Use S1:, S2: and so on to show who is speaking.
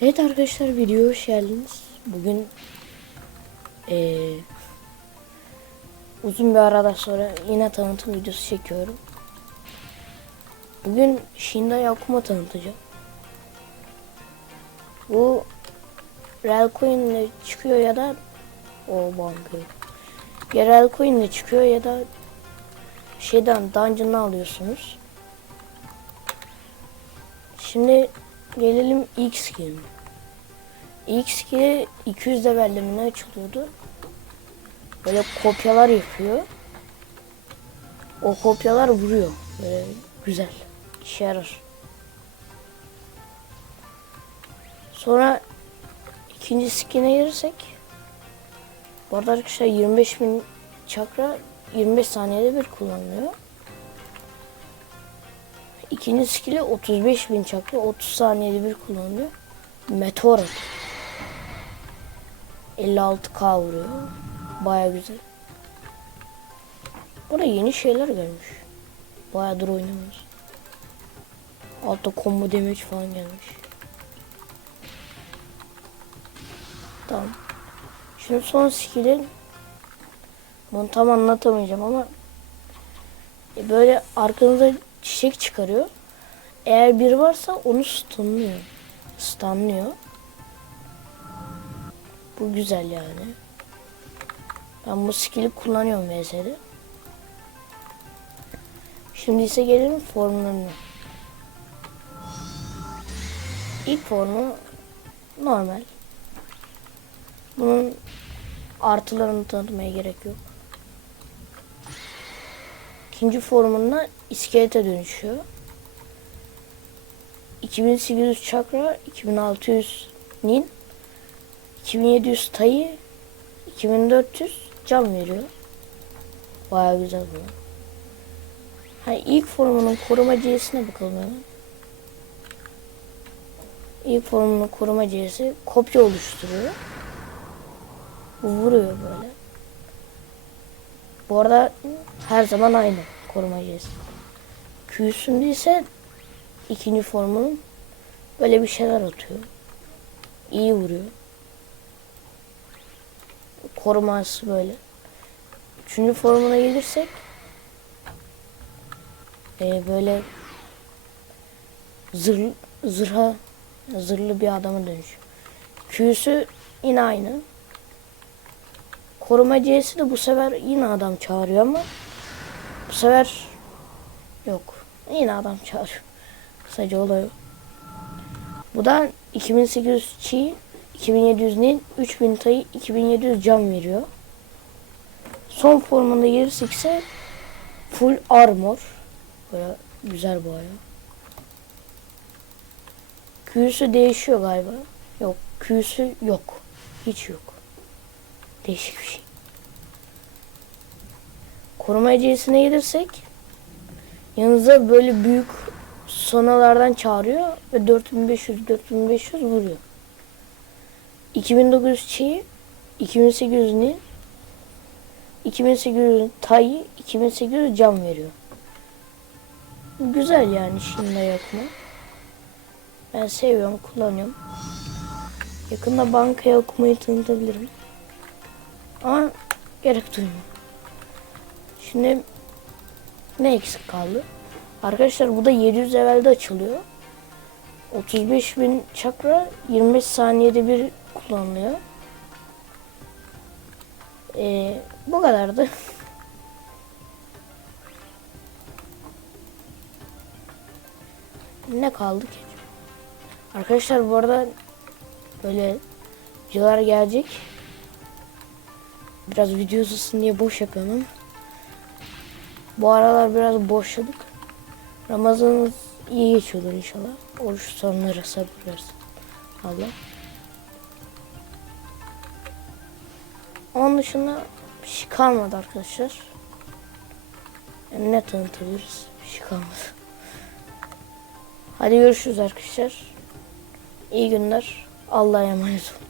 S1: Evet arkadaşlar videoya hoş geldiniz. Bugün eee, uzun bir aradan sonra yine tanıtım videosu çekiyorum. Bugün Shinda Yakuma tanıtacağım. Bu Relcoin ile çıkıyor ya da o banka. Ya Relcoin ile çıkıyor ya da şeyden dungeon'ı alıyorsunuz. Şimdi gelelim ilk skin'e. İlk skin'e 200 levellemine açılıyordu. Böyle kopyalar yapıyor. O kopyalar vuruyor. Böyle güzel. İşe yarar. Sonra ikinci skin'e gelirsek bu arada arkadaşlar 25 bin çakra 25 saniyede bir kullanılıyor. İkinci skill'i 35 bin çakra 30 saniyede bir kullanılıyor. Meteor atıyor. 56k vuruyor. Baya güzel. Orada yeni şeyler gelmiş. Bayağıdır oynamıyoruz. Altta combo damage falan gelmiş. Tamam. Şimdi son skill'in bunu tam anlatamayacağım ama e, böyle arkanıza çiçek çıkarıyor. Eğer bir varsa onu stunluyor. Stunlıyor. Bu güzel yani. Ben bu skill'i kullanıyorum VS'de. Şimdi ise gelelim formlarına. İlk formu normal. Bunun artılarını tanıtmaya gerek yok. İkinci formunda iskelete dönüşüyor. 2800 çakra, 2600 nin, 2700 tayı, 2400 cam veriyor. Baya güzel bu. Ha, ilk formunun koruma C'sine bakalım hemen. İlk formunun koruma C'si kopya oluşturuyor. Vuruyor böyle. Bu arada her zaman aynı koruma C'si. Q'sunda ise ikinci formunun böyle bir şeyler atıyor. İyi vuruyor. Koruması böyle. Üçüncü formuna gelirsek e, böyle zırh, zırha zırhlı bir adama dönüşüyor. Q'su yine aynı. Koruma C'si de bu sefer yine adam çağırıyor ama bu sefer yok. Yine adam çağırıyor. Kısaca olay. Bu da 2800 çiğ, 2700 nil, 3000 tayı, 2700 cam veriyor. Son formunda gelirsek ise full armor. Böyle güzel bu aya. Q'su değişiyor galiba. Yok, Q'su yok. Hiç yok. Değişik bir şey. Koruma hecesine gelirsek yanınıza böyle büyük sonalardan çağırıyor ve 4500 4500 vuruyor. 2900 çiğ, 2800 nil, 2800 tay, 2800 cam veriyor. Güzel yani şimdi yakma. Ben seviyorum, kullanıyorum. Yakında bankaya okumayı tanıtabilirim. Ama gerek duymuyorum. Şimdi ne eksik kaldı? Arkadaşlar bu da 700 evvelde açılıyor. 35 bin çakra 25 saniyede bir kullanılıyor. Ee, bu kadardı. ne kaldı ki? Arkadaşlar bu arada böyle videolar gelecek. Biraz video uzasın diye boş yapıyorum. Bu aralar biraz boşladık. Ramazanımız iyi geçiyordur inşallah. Oruç sonları sabır versin. Allah. Onun dışında bir şey kalmadı arkadaşlar. Yani ne tanıtabiliriz? Bir şey kalmadı. Hadi görüşürüz arkadaşlar. İyi günler. Allah'a emanet olun.